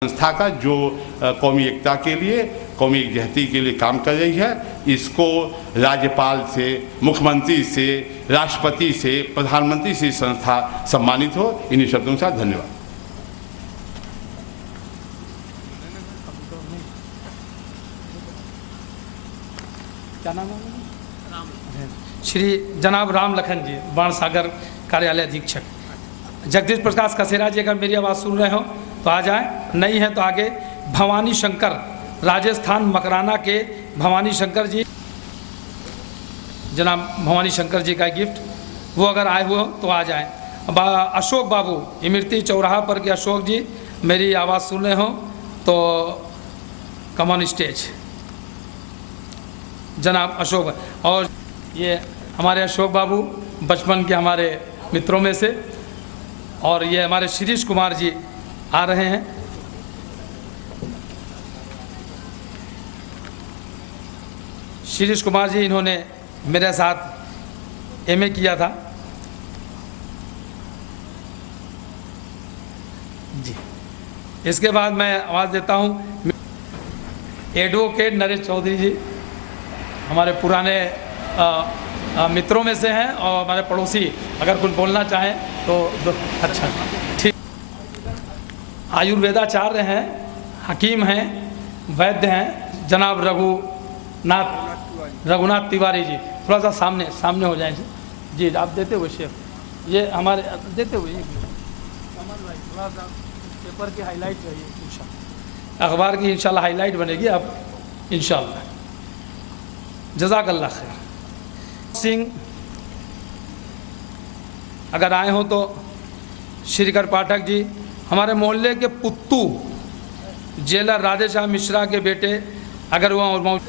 संस्था का जो कौमी एकता के लिए, कौमी एकजहती के लिए काम कर रही है, इसको राज्यपाल से, मुख्यमंत्री से, राष्ट्रपति से, प्रधानमंत्री से संस्था सम्मानित हो। इन्हीं शब्दों के साथ धन्यवाद। क्या नाम है? श्री जनाब राम लखन जी, बाणसागर कार्यालय अधीक्षक। जगदीश प्रकाश कसेरा जी, अगर मेरी आवाज़ सुन रहे हो तो आ जाएं, नहीं है तो आगे। भवानी शंकर, राजस्थान मकराना के भवानी शंकर जी, जनाब भवानी शंकर जी का गिफ्ट, वो अगर आए हुए हो तो आ जाएं। अशोक बाबू, इमरती चौराहा पर के अशोक जी, मेरी आवाज़ सुन रहे हो तो कम ऑन स्टेज। जनाब अशोक, और ये हमारे अशोक बाबू बचपन के हमारे मित्रों में से, और ये हमारे शिरीष कुमार जी आ रहे हैं। शिरीष कुमार जी, इन्होंने मेरे साथ एमए किया था जी। इसके बाद मैं आवाज़ देता हूँ एडवोकेट नरेश चौधरी जी, हमारे पुराने मित्रों में से हैं और हमारे पड़ोसी, अगर कुछ बोलना चाहें तो अच्छा ठीक। आयुर्वेदाचार्य हैं, हकीम हैं, वैद्य हैं, जनाब रघुनाथ तिवारी जी। थोड़ा सा सामने हो जाए जी, आप देते हुए शेफ, ये हमारे देते हुए कमल भाई, थोड़ा सा पेपर की हाईलाइट चाहिए इंशाल्लाह, अखबार की इंशाल्लाह हाईलाइट बनेगी अब इंशाल्लाह। जज़ाकल्लाह खैर। सिंह अगर आए हो तो श्रीकर पाठक जी, हमारे मोहल्ले के पुत्तू जेलर राधेश्याम मिश्रा के बेटे, अगर वो और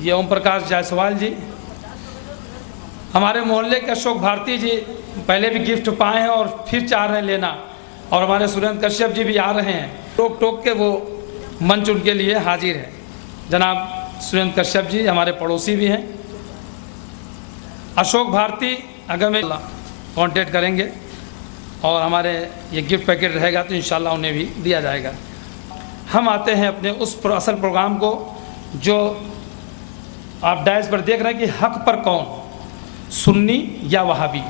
ये ओम प्रकाश जायसवाल जी, हमारे मोहल्ले के अशोक भारती जी, पहले भी गिफ्ट पाए हैं और फिर चाह रहे हैं लेना, और हमारे सुरेंद्र कश्यप जी भी आ रहे हैं, टोक के वो मंच उनके लिए हाजिर है। जनाब सुरेंद्र कश्यप जी हमारे पड़ोसी भी हैं। अशोक भारती अगर में कॉन्टेक्ट करेंगे और हमारे ये गिफ्ट पैकेट रहेगा तो इंशाल्लाह उन्हें भी दिया जाएगा। हम आते हैं अपने उस असल प्रोग्राम को जो आप डायस पर देख रहे हैं कि हक पर कौन, सुन्नी या वहाबी।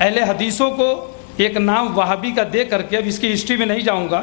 अहले हदीसों को एक नाम वहाबी का दे करके, अब इसकी हिस्ट्री में नहीं जाऊंगा,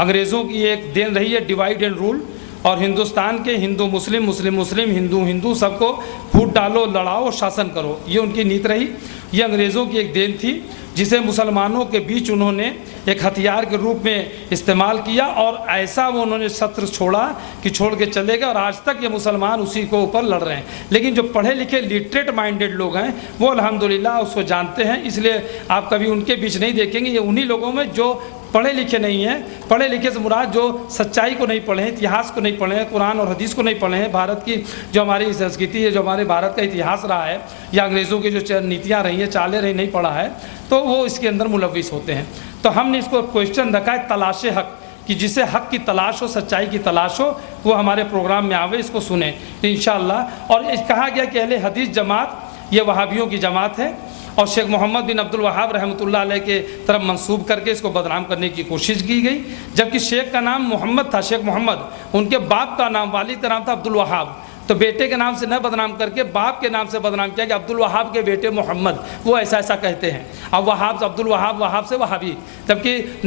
अंग्रेज़ों की एक देन रही है डिवाइड एंड रूल, और हिंदुस्तान के हिंदू मुस्लिम, मुस्लिम मुस्लिम, हिंदू हिंदू सबको फूट डालो, लड़ाओ, शासन करो, ये उनकी नीति रही। ये अंग्रेज़ों की एक देन थी जिसे मुसलमानों के बीच उन्होंने एक हथियार के रूप में इस्तेमाल किया, और ऐसा वो उन्होंने शस्त्र छोड़ा कि छोड़ के चले गए, और आज तक ये मुसलमान उसी को ऊपर लड़ रहे हैं। लेकिन जो पढ़े लिखे लिटरेट माइंडेड लोग हैं वो अल्हम्दुलिल्लाह उसको जानते हैं, इसलिए आप कभी उनके बीच नहीं देखेंगे। ये उन्हीं लोगों में जो पढ़े लिखे नहीं हैं, पढ़े लिखे से मुराद जो सच्चाई को नहीं पढ़े हैं, इतिहास को नहीं पढ़े हैं, कुरान और हदीस को नहीं पढ़े हैं, भारत की जो हमारी संस्कृति है, जो हमारे भारत का इतिहास रहा है, या अंग्रेज़ों की जो नीतियाँ रही हैं, चालें रही, नहीं पढ़ा है, तो वो इसके अंदर मुलविस होते हैं। तो हमने इसको क्वेश्चन रखा है तलाश हक, कि जिसे हक की तलाश हो, सच्चाई की तलाश हो, वो हमारे प्रोग्राम में आवे, इसको सुने तो इंशाअल्लाह। और कहा गया कि अहले हदीस जमात ये वहाबियों की जमात है, और शेख मोहम्मद बिन अब्दुल वहाब रहमतुल्लाह अलैह के तरफ मंसूब करके इसको बदनाम करने की कोशिश की गई, जबकि शेख का नाम मोहम्मद था, शेख मोहम्मद। उनके बाप का नाम, वालिद का नाम था अब्दुल वहाब, तो बेटे के नाम से न बदनाम करके बाप के नाम से बदनाम किया कि अब्दुल वहाब के बेटे मोहम्मद, वो ऐसा ऐसा कहते हैं। अब वहाब अब्दुल वहाब, वहाब से वहाबी, जबकि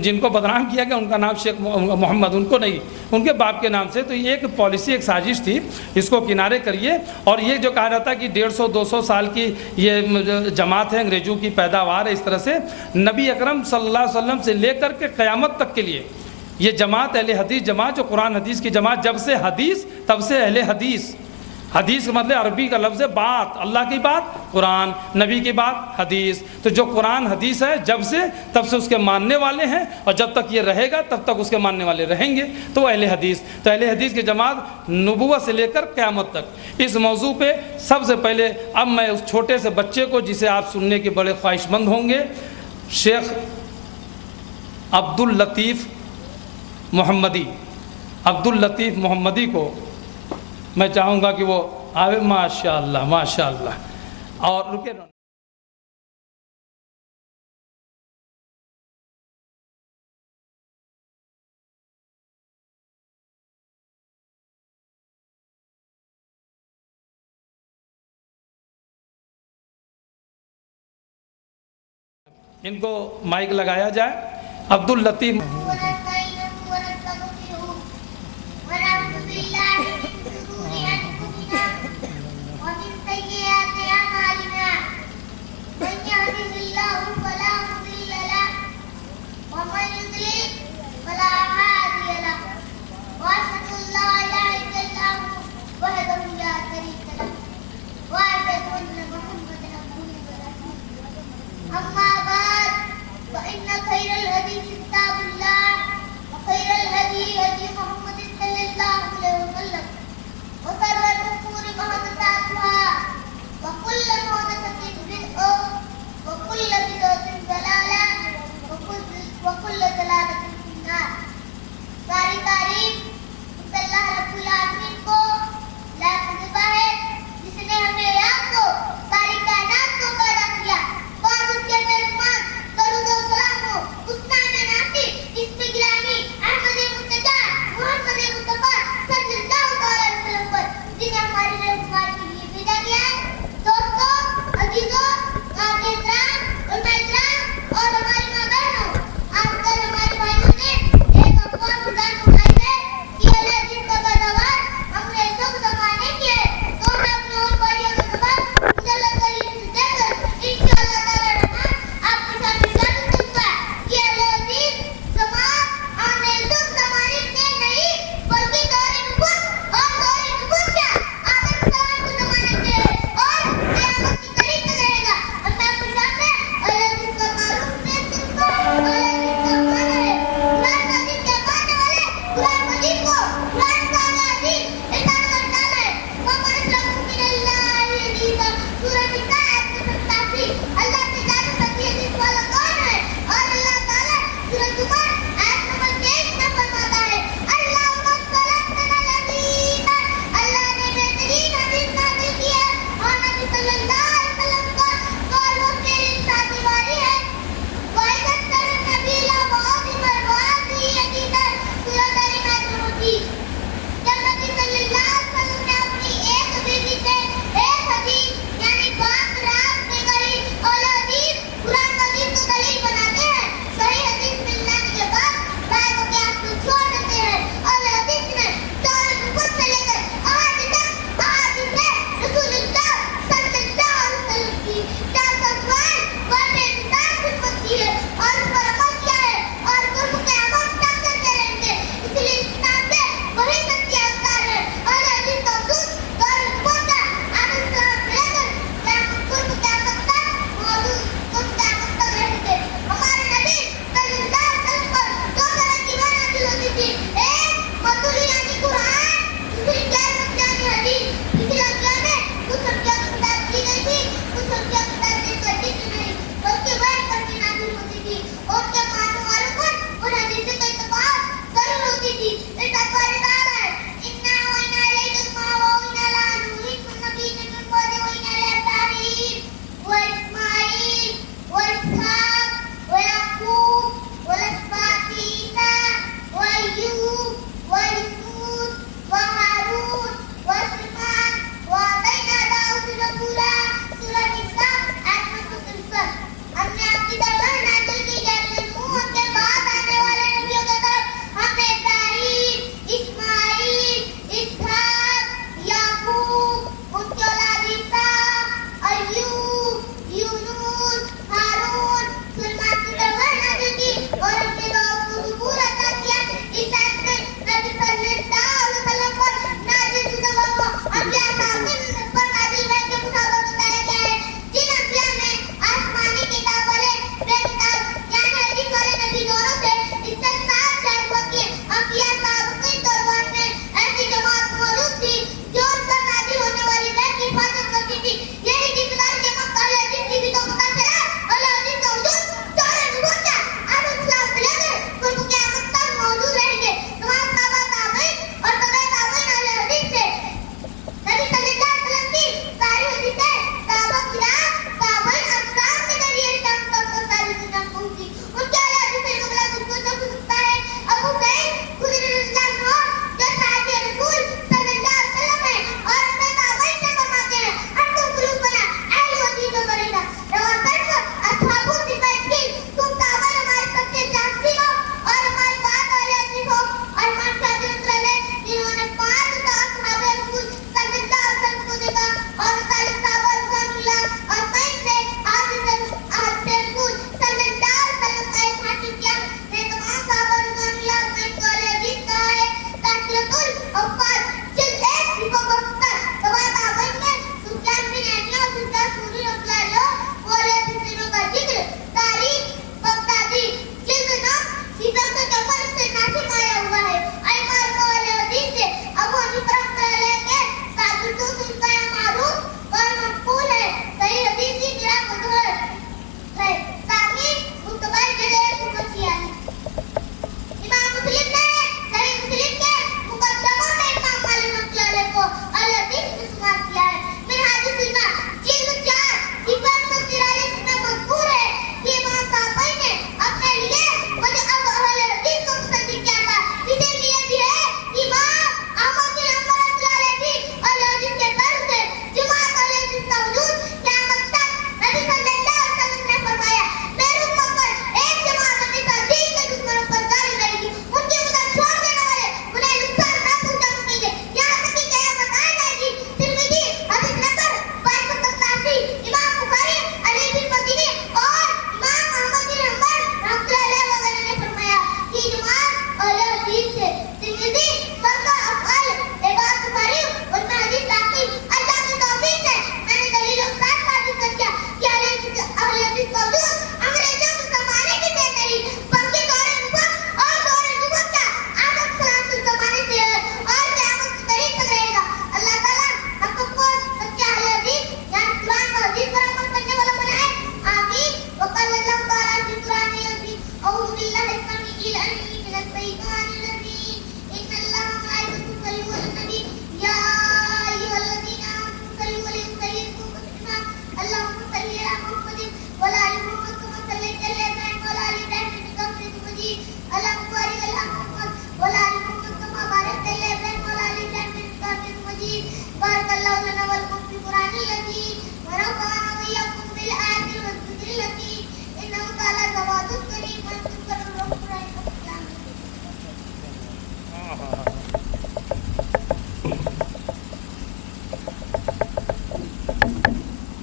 जिनको बदनाम किया गया उनका नाम शेख मोहम्मद, उनको नहीं, उनके बाप के नाम से। तो ये एक पॉलिसी, एक साजिश थी, इसको किनारे करिए। और ये जो कहा जाता है कि 150-200 साल की ये जमात है, अंग्रेज़ों की पैदावार है, इस तरह से नबी अकरम सल्लल्लाहु अलैहि वसल्लम से लेकर के क़यामत तक के लिए ये जमात अहले हदीस जमात, जो कुरान हदीस की जमात, जब से हदीस तब से अहले हदीस। हदीस का मतलब अरबी का लफ्ज़ है बात, अल्लाह की बात कुरान, नबी की बात हदीस। तो जो कुरान हदीस है जब से तब से उसके मानने वाले हैं, और जब तक ये रहेगा तब तक उसके मानने वाले रहेंगे, तो अहले हदीस। तो अहले हदीस की जमात नबुव्वत से लेकर क़यामत तक। इस मौजू पे सबसे पहले अब मैं उस छोटे से बच्चे को, जिसे आप सुनने के बड़े ख्वाहिशमंद होंगे, शेख अब्दुल लतीफ़ मोहम्मदी, अब्दुल लतीफ़ मोहम्मदी को मैं चाहूँगा कि वो آوے ماشاءاللہ ماشاءاللہ. اور رکے ان کو مائک لگایا جائے. عبد اللطیف أما بعد فإن خير الحديث كتاب الله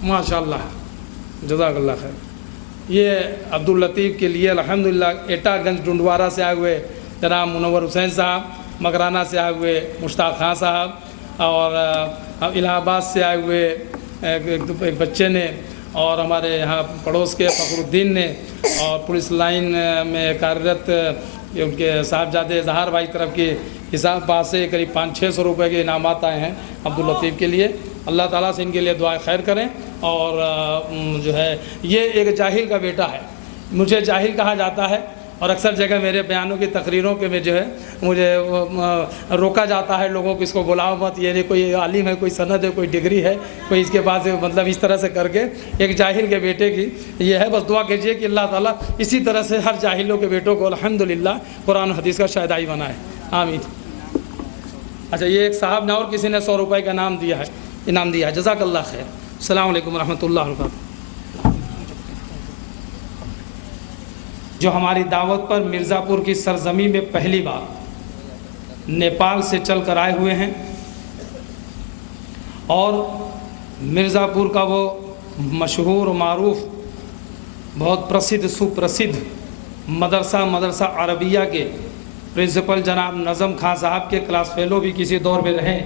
माशाल्लाह, जज़ाकल्लाह खैर। ये अब्दुल लतीफ़ के लिए अल्हम्दुलिल्लाह एटागंज डुंडवारा से आए हुए जनाब मुनव्वर हुसैन साहब, मकराना से आए हुए मुश्ताक खां साहब और इलाहाबाद से आए हुए एक बच्चे ने, और हमारे यहाँ पड़ोस के फ़खरुद्दीन ने, और पुलिस लाइन में कार्यरत उनके साहबजादे इजहार भाई तरफ के हिसाब पास से करीब 500-600 रुपये के इनामात आए हैं अब्दुल लतीफ़ के लिए। अल्लाह ताला से इनके लिए दुआ खैर करें। और जो है ये एक जाहिल का बेटा है, मुझे जाहिल कहा जाता है, और अक्सर जगह मेरे बयानों की तकरीरों के में जो है मुझे रोका जाता है लोगों को, इसको बुलाओ मत, ये नहीं कोई आलिम है, कोई सनद है, कोई डिग्री है, कोई इसके पास, मतलब इस तरह से करके एक जाहिल के बेटे की ये है। बस दुआ कीजिए कि अल्लाह ताला इसी तरह से हर जाहिलों के बेटों को अल्हम्दुलिल्लाह कुरान हदीस का शायदाई बनाए, आमीन। अच्छा, ये एक साहब ने और किसी ने 100 रुपये का इनाम दिया है, जज़ाकल्लाह खैर। अस्सलाम वालेकुम रहमतुल्लाहि व बरकातहू। जो हमारी दावत पर मिर्ज़ापुर की सरजमी में पहली बार नेपाल से चल कर आए हुए हैं, और मिर्ज़ापुर का वो मशहूर मारूफ बहुत प्रसिद्ध सुप्रसिद्ध मदरसा अरबिया के प्रिंसिपल जनाब नज़म खां साहब के क्लास फेलो भी किसी दौर में रहे।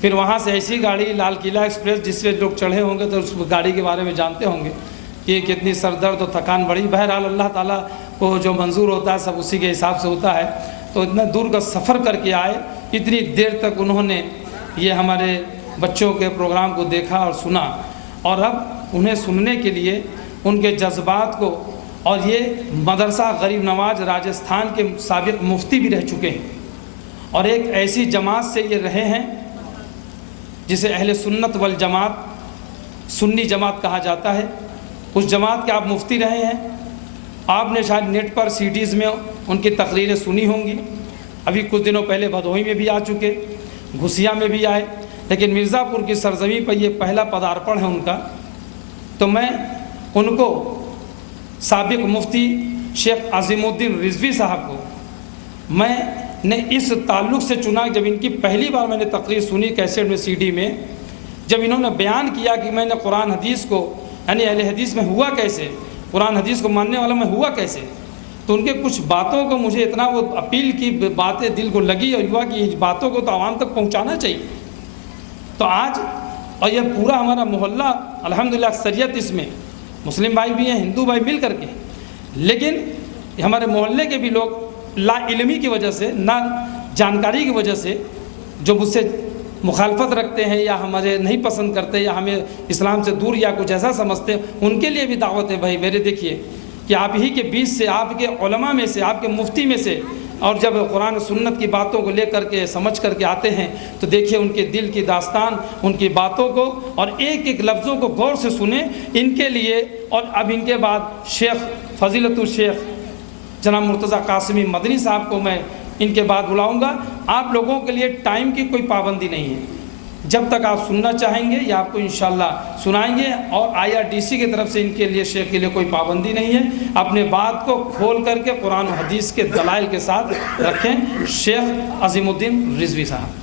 फिर वहाँ से ऐसी गाड़ी लाल किला एक्सप्रेस जिससे लोग चढ़े होंगे तो उस गाड़ी के बारे में जानते होंगे कि कितनी सरदर्द और थकान बड़ी। बहरहाल अल्लाह ताला को जो मंजूर होता है सब उसी के हिसाब से होता है। तो इतना दूर का सफ़र करके आए, इतनी देर तक उन्होंने ये हमारे बच्चों के प्रोग्राम को देखा और सुना, और अब उन्हें सुनने के लिए उनके जज्बात को, और ये मदरसा गरीब नवाज राजस्थान के साबिक मुफ्ती भी रह चुके हैं, और एक ऐसी जमात से ये रहे हैं जिसे अहले सुन्नत वल जमात, सुन्नी जमात कहा जाता है। उस जमात के आप मुफ्ती रहे हैं। आपने शायद नेट पर सीडीज़ में उनकी तकरीरें सुनी होंगी। अभी कुछ दिनों पहले भदोही में भी आ चुके, घुसिया में भी आए, लेकिन मिर्ज़ापुर की सरजमी पर ये पहला पदार्पण है उनका। तो मैं उनको साबिक मुफ्ती शेख अज़ीमुद्दीन रिज़वी साहब को मैंने इस ताल्लुक़ से चुना, जब इनकी पहली बार मैंने तकरीर सुनी कैसेट में, सीडी में, जब इन्होंने बयान किया कि मैंने कुरान हदीस को, यानी अहले हदीस में हुआ कैसे, कुरान हदीस को मानने वाला में हुआ कैसे, तो उनके कुछ बातों को मुझे इतना वो अपील की बातें दिल को लगी और युवा की इन बातों को तो आवाम तक पहुंचाना चाहिए। तो आज और यह पूरा हमारा मोहल्ला अल्हम्दुलिल्लाह अक्सरियत इसमें मुस्लिम भाई भी हैं, हिंदू भाई मिल करके, लेकिन हमारे मोहल्ले के भी लोग ला इल्मी की वजह से, ना जानकारी की वजह से, जो मुझसे मुखालफत रखते हैं या हमारे नहीं पसंद करते या हमें इस्लाम से दूर या कुछ ऐसा समझते हैं, उनके लिए भी दावत है। भाई मेरे देखिए कि आप ही के बीच से, आपके उलमा में से, आपके मुफ्ती में से, और जब कुरान सुन्नत की बातों को लेकर के समझ करके आते हैं तो देखिए उनके दिल की दास्तान, उनकी बातों को, और एक एक लफ्ज़ों को गौर से सुने इनके लिए। और अब इनके बाद शेख फजीलतुल शेख जनाब मुर्तज़ा कासिमी मदनी साहब को मैं इनके बाद बुलाऊंगा। आप लोगों के लिए टाइम की कोई पाबंदी नहीं है, जब तक आप सुनना चाहेंगे या आपको इंशाल्लाह सुनाएंगे। और IRDC की तरफ से इनके लिए, शेख के लिए कोई पाबंदी नहीं है। अपने बात को खोल करके कुरान और हदीस के दलाइल के साथ रखें। शेख अज़ीमुद्दीन रिज़वी साहब।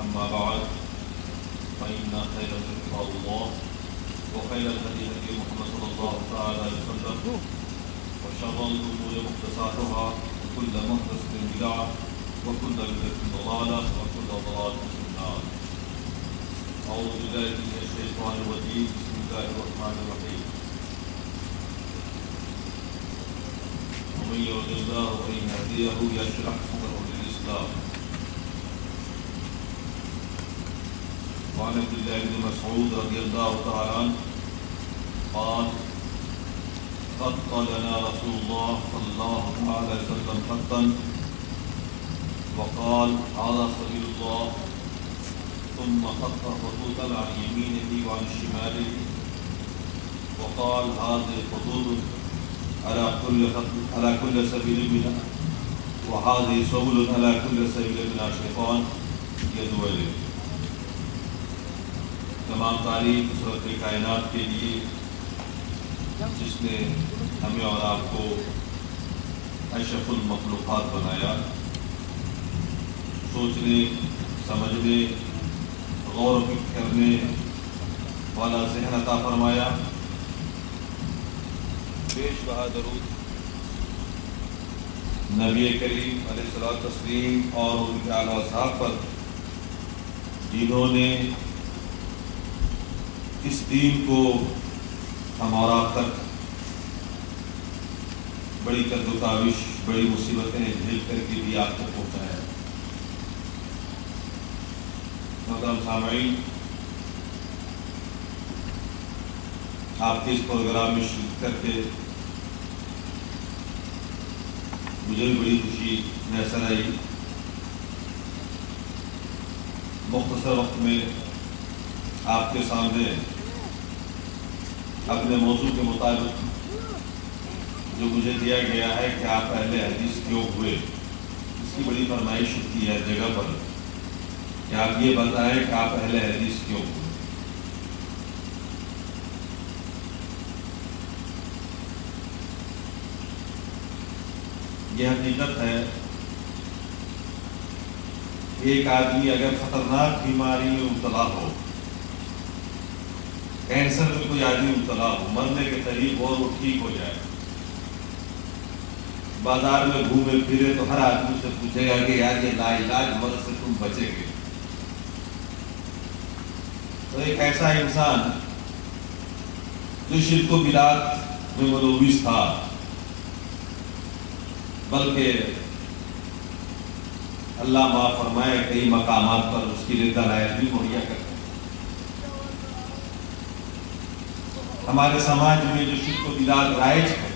أما بعد فإن خير ذكر الله وخير الهدي هدي محمد صلى الله تعالى عليه وسلم وشر الأمور محدثاتها وكل محدثة بدعة وكل بدعة ضلالة وكل ضلالة في النار. أعوذ بالله من الشيطان الرجيم. بسم الله الرحمن الرحيم. ومن يرد الله أن يهديه يشرح صدره للإسلام وعلى عن عبد الله بن مسعود رضي الله تعالى عنه قال خط لنا رسول الله صلى الله عليه وسلم خطا وقال هذا سبيل الله ثم خط خطوطا عن يمينه وعن شماله وقال هذه خطوط على كل سبيل منها وهذه سبل على كل سبيل من الشيطان يدعو إليه. تمام تعریف صورت کائنات کے لیے جس نے ہمیں اور آپ کو اشرف المخلوقات بنایا، سوچنے سمجھنے غور و فکر کرنے والا ذہن عطا فرمایا. پیش بہا درود نبی کریم علیہ الصلوۃ والتسلیم اور ان کے اعلیٰ اصحاب پر جنہوں نے اس دین کو ہم اور آپ تک بڑی قد و کاوش، بڑی مصیبتیں جھیل کر کے بھی آپ تک پہنچایا. محترم سامعین، آپ کے اس پروگرام میں شرکت کر کے مجھے بھی بڑی خوشی میسر آئی. مختصر وقت میں آپ کے سامنے اپنے موضوع کے مطابق جو مجھے دیا گیا ہے کہ آپ اہل حدیث کیوں ہوئے، اس کی بڑی فرمائش کی ہے جگہ پر کہ آپ یہ بتائیں کہ آپ اہل حدیث کیوں ہوئے. یہ حقیقت ہے ایک آدمی اگر خطرناک بیماری میں مبتلا ہو، کینسر میں کوئی آدمی مبتلا ہو، مرنے کے قریب ہو اور وہ ٹھیک ہو جائے، بازار میں گھومے پھرے تو ہر آدمی سے پوچھے گا کہ یار یہ لا علاج مرض سے تم بچیں گے. تو ایک ایسا انسان جو شرک و بدعت میں ملوث تھا، بلکہ اللہ معاف فرمائے کئی مقامات پر اس کے لیے دلائل بھی مہیا کرتے ہیں. ہمارے سماج میں جو شرک و بدعت رائج ہے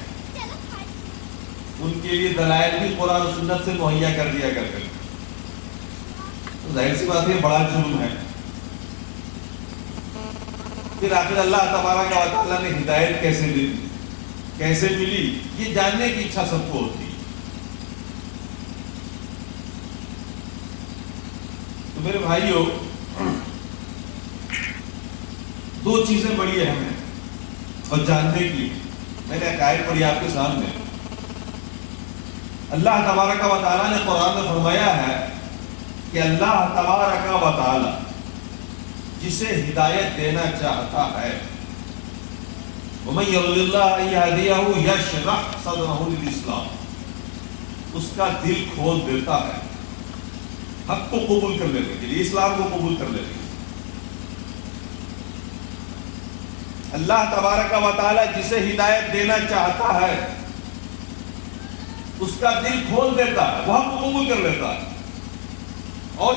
ان کے لیے دلائل بھی قرآن و سنت سے مہیا کر دیا کرتے ہیں. تو ظاہر سی بات ہے بڑا جرم ہے. پھر آخر اللہ تبارک و تعالیٰ نے ہدایت کیسے دی، کیسے ملی، یہ جاننے کی اچھا سب کو ہوتی. تو میرے بھائیوں، دو چیزیں بڑی اہم ہیں اور جاننے کی. میں نے عقائد پڑھی آپ کے سامنے. اللہ تبارک و تعالیٰ نے قرآن میں فرمایا ہے کہ اللہ تبارک و تعالیٰ جسے ہدایت دینا چاہتا ہے، وَمَن يُرِدِ اللَّهُ أَن يَهْدِيَهُ يَشْرَحْ صَدْرَهُ لِلْإِسْلَامِ، اس کا دل کھول دیتا ہے حق کو قبول کر لینے کے لیے، اسلام کو قبول کر لینے کے لیے. اللہ تبارک و تعالیٰ جسے ہدایت دینا چاہتا ہے اس کا دل کھول دیتا ہے، وہ حق کو قبول کر لیتا ہے. اور